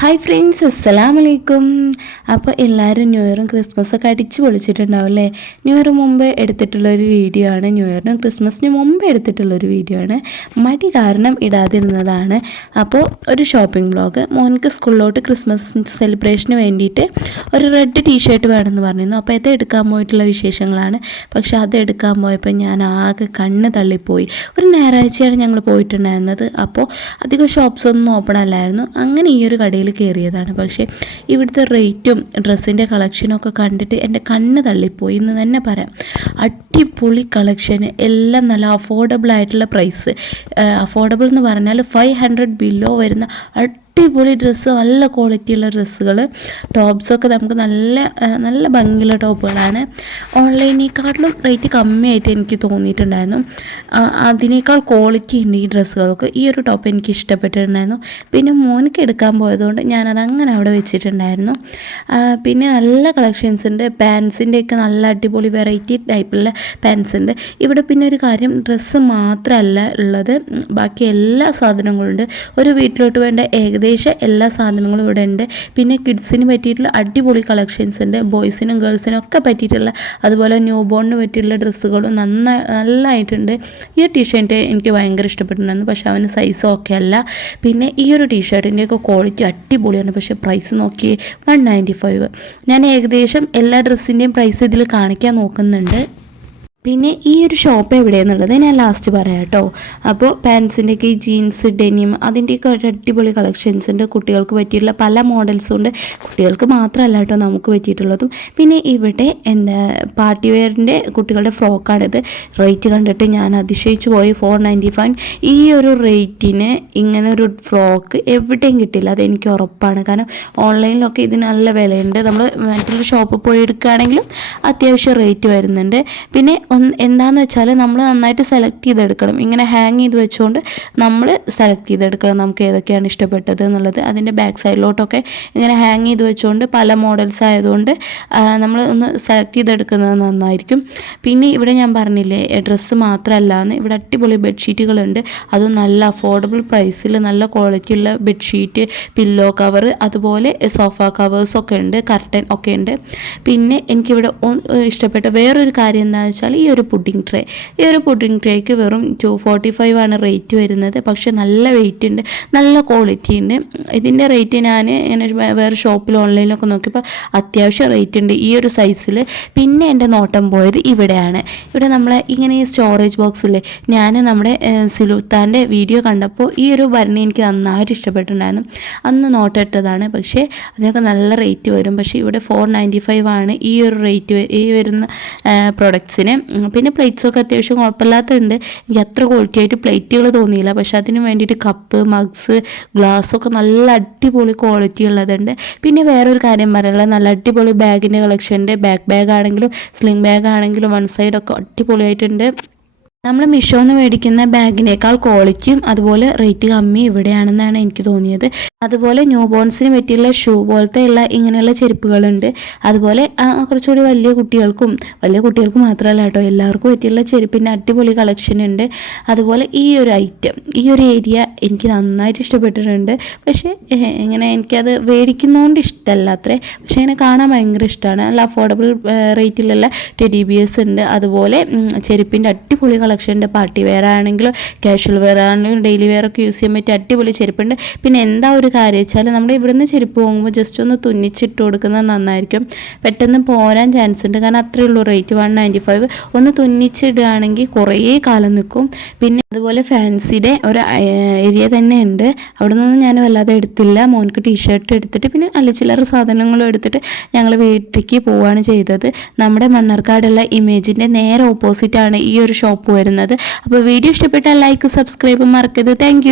Hi friends, അസ്സലാമലൈക്കും. അപ്പോൾ എല്ലാവരും ന്യൂ ഇയറും ക്രിസ്മസൊക്കെ അടിച്ച് പൊളിച്ചിട്ടുണ്ടാവും അല്ലേ? ന്യൂ ഇയർ മുമ്പ് എടുത്തിട്ടുള്ളൊരു വീഡിയോ ആണ്. ന്യൂ ഇയറിനും ക്രിസ്മസിന് മുമ്പ് എടുത്തിട്ടുള്ളൊരു വീഡിയോ ആണ്. മടി കാരണം ഇടാതിരുന്നതാണ്. അപ്പോൾ ഒരു ഷോപ്പിംഗ് വ്ളോഗ്. മോനിക്ക് സ്കൂളിലോട്ട് ക്രിസ്മസ് സെലിബ്രേഷന് വേണ്ടിയിട്ട് ഒരു റെഡ് ടീഷർട്ട് വേണമെന്ന് പറഞ്ഞിരുന്നു. അപ്പോൾ ഇത് എടുക്കാൻ പോയിട്ടുള്ള വിശേഷങ്ങളാണ്. പക്ഷേ അത് എടുക്കാൻ പോയപ്പോൾ ഞാൻ ആകെ കണ്ണ് തള്ളിപ്പോയി. ഒരു ഞായറാഴ്ചയാണ് ഞങ്ങൾ പോയിട്ടുണ്ടായിരുന്നത്. അപ്പോൾ അധികം ഷോപ്സ് ഒന്നും ഓപ്പൺ അല്ലായിരുന്നു. അങ്ങനെ ഈ ഒരു കടയിൽ കയറിയതാണ്. പക്ഷേ ഇവിടുത്തെ റേറ്റും ഡ്രസ്സിൻ്റെ കളക്ഷനൊക്കെ കണ്ടിട്ട് എൻ്റെ കണ്ണ് തള്ളിപ്പോയി എന്ന് തന്നെ പറയാം. അടിപൊളി കളക്ഷന്, എല്ലാം നല്ല അഫോർഡബിൾ ആയിട്ടുള്ള പ്രൈസ്. അഫോർഡബിൾ എന്ന് പറഞ്ഞാൽ 500 ബിലോ വരുന്ന അടിപൊളി ഡ്രസ്സ്, നല്ല ക്വാളിറ്റിയുള്ള ഡ്രസ്സുകൾ. ടോപ്സൊക്കെ നമുക്ക് നല്ല ഭംഗിയുള്ള ടോപ്പുകളാണ്. ഓൺലൈനേക്കാട്ടിലും റേറ്റ് കമ്മിയായിട്ട് എനിക്ക് തോന്നിയിട്ടുണ്ടായിരുന്നു. അതിനേക്കാൾ ക്വാളിറ്റി ഉണ്ട് ഈ ഡ്രസ്സുകൾക്ക്. ഈ ഒരു ടോപ്പ് എനിക്ക് ഇഷ്ടപ്പെട്ടിട്ടുണ്ടായിരുന്നു. പിന്നെ മോനിക്ക് എടുക്കാൻ പോയതുകൊണ്ട് ഞാനത് അങ്ങനെ അവിടെ വെച്ചിട്ടുണ്ടായിരുന്നു. പിന്നെ നല്ല കളക്ഷൻസ് ഉണ്ട്. പാൻസിൻ്റെയൊക്കെ നല്ല അടിപൊളി വെറൈറ്റി ടൈപ്പുള്ള പാൻസ് ഉണ്ട് ഇവിടെ. പിന്നെ ഒരു കാര്യം, ഡ്രസ്സ് മാത്രമല്ല ഉള്ളത്, ബാക്കി എല്ലാ സാധനങ്ങളും ഉണ്ട്. ഒരു വീട്ടിലോട്ട് വേണ്ട ഏകദേശം എല്ലാ സാധനങ്ങളും ഇവിടെ ഉണ്ട്. പിന്നെ കിഡ്സിന് പറ്റിയിട്ടുള്ള അടിപൊളി കളക്ഷൻസ് ഉണ്ട്. ബോയ്സിനും ഗേൾസിനും ഒക്കെ പറ്റിയിട്ടുള്ള, അതുപോലെ ന്യൂ ബോണിന് പറ്റിയിട്ടുള്ള ഡ്രസ്സുകളും നല്ലതായിട്ടുണ്ട്. ഈ ഒരു ടീഷർട്ട് എനിക്ക് ഭയങ്കര ഇഷ്ടപ്പെട്ടിട്ടുണ്ടായിരുന്നു. പക്ഷേ അവന് സൈസ് ഓക്കെ അല്ല. പിന്നെ ഈ ഒരു ടീഷർട്ടിൻ്റെയൊക്കെ ക്വാളിറ്റി അടിപൊളിയാണ്. പക്ഷേ പ്രൈസ് നോക്കി 195. ഞാൻ ഏകദേശം എല്ലാ ഡ്രസ്സിൻ്റെയും പ്രൈസ് ഇതിൽ കാണിക്കാൻ നോക്കുന്നുണ്ട്. പിന്നെ ഈ ഒരു ഷോപ്പ് എവിടെയെന്നുള്ളത് ഞാൻ ലാസ്റ്റ് പറയാം കേട്ടോ. അപ്പോൾ പാൻസിൻ്റെയൊക്കെ ഈ ജീൻസ്, ഡെനിം, അതിൻ്റെയൊക്കെ ഒരു അടിപൊളി കളക്ഷൻസ് ഉണ്ട്. കുട്ടികൾക്ക് പറ്റിയിട്ടുള്ള പല മോഡൽസും ഉണ്ട്. കുട്ടികൾക്ക് മാത്രമല്ല കേട്ടോ, നമുക്ക് പറ്റിയിട്ടുള്ളതും. പിന്നെ ഇവിടെ പാർട്ടി വെയറിൻ്റെ കുട്ടികളുടെ ഫ്രോക്കാണിത്. റേറ്റ് കണ്ടിട്ട് ഞാൻ അതിശയിച്ചു പോയി. 495. ഈ ഒരു റേറ്റിന് ഇങ്ങനെ ഒരു ഫ്രോക്ക് എവിടെയും കിട്ടില്ല, അതെനിക്ക് ഉറപ്പാണ്. കാരണം ഓൺലൈനിലൊക്കെ ഇതിന് നല്ല വിലയുണ്ട്. നമ്മൾ മറ്റുള്ള ഷോപ്പിൽ പോയി എടുക്കുകയാണെങ്കിലും അത്യാവശ്യം റേറ്റ് വരുന്നുണ്ട്. പിന്നെ എന്താണെന്ന് വെച്ചാൽ നമ്മൾ നന്നായിട്ട് സെലക്ട് ചെയ്തെടുക്കണം. ഇങ്ങനെ ഹാങ് ചെയ്ത് വെച്ചുകൊണ്ട് നമ്മൾ സെലക്ട് ചെയ്തെടുക്കണം നമുക്ക് ഏതൊക്കെയാണ് ഇഷ്ടപ്പെട്ടത് എന്നുള്ളത്. അതിൻ്റെ ബാക്ക് സൈഡിലോട്ടൊക്കെ ഇങ്ങനെ ഹാങ് ചെയ്ത് വെച്ചുകൊണ്ട് പല മോഡൽസ് ആയതുകൊണ്ട് നമ്മൾ ഒന്ന് സെലക്ട് ചെയ്തെടുക്കുന്നത് നന്നായിരിക്കും. പിന്നെ ഇവിടെ ഞാൻ പറഞ്ഞില്ലേ, ഡ്രസ്സ് മാത്രമല്ലാന്ന് ഇവിടെ അടിപൊളി ബെഡ്ഷീറ്റുകളുണ്ട്. അതും നല്ല അഫോർഡബിൾ പ്രൈസിൽ നല്ല ക്വാളിറ്റിയുള്ള ബെഡ്ഷീറ്റ്, പില്ലോ കവർ, അതുപോലെ സോഫ കവേഴ്സൊക്കെ ഉണ്ട്, കർട്ടൻ ഒക്കെ ഉണ്ട്. പിന്നെ എനിക്കിവിടെ ഇഷ്ടപ്പെട്ട വേറൊരു കാര്യം എന്താണെന്ന് വെച്ചാൽ ഈ ഒരു പുഡിംഗ് ട്രേക്ക് വെറും 245 ആണ് റേറ്റ് വരുന്നത്. പക്ഷേ നല്ല വെയിറ്റ് ഉണ്ട്, നല്ല ക്വാളിറ്റി ഉണ്ട്. ഇതിൻ്റെ റേറ്റ് ഞാൻ ഇങ്ങനെ വേറെ ഷോപ്പിൽ ഓൺലൈനിലൊക്കെ നോക്കിയപ്പോൾ അത്യാവശ്യം റേറ്റ് ഉണ്ട് ഈ ഒരു സൈസിൽ. പിന്നെ എൻ്റെ നോട്ടം പോയത് ഇവിടെയാണ്. ഇവിടെ നമ്മളെ ഇങ്ങനെ ഈ സ്റ്റോറേജ് ബോക്സില്ലേ, ഞാൻ നമ്മുടെ സിലുത്താൻ്റെ വീഡിയോ കണ്ടപ്പോൾ ഈ ഒരു ഭരണി എനിക്ക് നന്നായിട്ട് ഇഷ്ടപ്പെട്ടിട്ടുണ്ടായിരുന്നു. അന്ന് നോട്ടിട്ടതാണ്. പക്ഷേ അതിനൊക്കെ നല്ല റേറ്റ് വരും. പക്ഷേ ഇവിടെ 495 ആണ് ഈ ഒരു റേറ്റ്, ഈ വരുന്ന പ്രൊഡക്ട്സിന്. പിന്നെ പ്ലേറ്റ്സൊക്കെ അത്യാവശ്യം കുഴപ്പമില്ലാത്തതുണ്ട്. എനിക്ക് അത്ര ക്വാളിറ്റി ആയിട്ട് പ്ലേറ്റുകൾ തോന്നിയില്ല. പക്ഷെ അതിന് വേണ്ടിയിട്ട് കപ്പ്, മഗ്സ്, ഗ്ലാസ്സൊക്കെ നല്ല അടിപൊളി ക്വാളിറ്റി ഉള്ളതുണ്ട്. പിന്നെ വേറൊരു കാര്യം പറയാനുള്ളത്, നല്ല അടിപൊളി ബാഗിൻ്റെ കളക്ഷൻ ഉണ്ട്. ബാഗ് ആണെങ്കിലും സ്ലിംഗ് ബാഗ് ആണെങ്കിലും വൺ സൈഡൊക്കെ അടിപൊളിയായിട്ടുണ്ട്. നമ്മൾ മീഷോന്ന് മേടിക്കുന്ന ബാഗിനേക്കാൾ ക്വാളിറ്റിയും അതുപോലെ റേറ്റ് കമ്മി ഇവിടെയാണെന്നാണ് എനിക്ക് തോന്നിയത്. അതുപോലെ ന്യൂ ബോൺസിന് പറ്റിയുള്ള ഷൂ പോലത്തെ ഉള്ള ഇങ്ങനെയുള്ള ചെരുപ്പുകളുണ്ട്. അതുപോലെ കുറച്ചുകൂടി വലിയ കുട്ടികൾക്ക് മാത്രമല്ല കേട്ടോ, എല്ലാവർക്കും പറ്റിയുള്ള ചെരുപ്പിൻ്റെ അടിപൊളി കളക്ഷൻ ഉണ്ട്. അതുപോലെ ഈ ഒരു ഏരിയ എനിക്ക് നന്നായിട്ട് ഇഷ്ടപ്പെട്ടിട്ടുണ്ട്. പക്ഷേ ഇങ്ങനെ എനിക്കത് മേടിക്കുന്നതുകൊണ്ട് ഇഷ്ടമല്ല അത്രേ. പക്ഷേ ഇങ്ങനെ കാണാൻ ഭയങ്കര ഇഷ്ടമാണ്. നല്ല അഫോർഡബിൾ റേറ്റിലുള്ള ടെഡി ബിയേഴ്സ് ഉണ്ട്. അതുപോലെ ചെരുപ്പിൻ്റെ അടിപൊളി കളക്ഷൻ ഉണ്ട്. പാർട്ടി വെയർ ആണെങ്കിലും കാഷ്വൽ വെയർ ആണെങ്കിലും ഡെയിലി വെയർ ഒക്കെ യൂസ് ചെയ്യാൻ പറ്റിയ അടിപൊളി ചെരുപ്പുണ്ട്. പിന്നെ എന്താ ഒരു കാര്യം വെച്ചാൽ, നമ്മൾ ഇവിടുന്ന് ചെരുപ്പ് വാങ്ങുമ്പോൾ ജസ്റ്റ് ഒന്ന് തുന്നിച്ചിട്ട് കൊടുക്കുന്നത് നന്നായിരിക്കും. പെട്ടെന്ന് പോരാൻ ചാൻസ് ഉണ്ട്. കാരണം അത്രയേ ഉള്ളൂ റേറ്റ്, 195. ഒന്ന് തുന്നിച്ചിടുകയാണെങ്കിൽ കുറേ കാലം നിൽക്കും. പിന്നെ അതുപോലെ ഫാൻസിയുടെ ഒരു ഏരിയ തന്നെ ഉണ്ട്. അവിടെ നിന്നും ഞാൻ വല്ലാതെ എടുത്തില്ല. മോനിക്ക് ടീഷർട്ട് എടുത്തിട്ട് പിന്നെ ചില്ലറ സാധനങ്ങളും എടുത്തിട്ട് ഞങ്ങൾ വീട്ടിലേക്ക് പോവുകയാണ് ചെയ്തത്. നമ്മുടെ മണ്ണാർക്കാടുള്ള ഇമേജിൻ്റെ നേരെ ഓപ്പോസിറ്റാണ് ഈ ഒരു ഷോപ്പ് വരുന്നത്. അപ്പോൾ വീഡിയോ ഇഷ്ടപ്പെട്ടാൽ ലൈക്ക്, സബ്സ്ക്രൈബ് മറക്കരുത്. താങ്ക്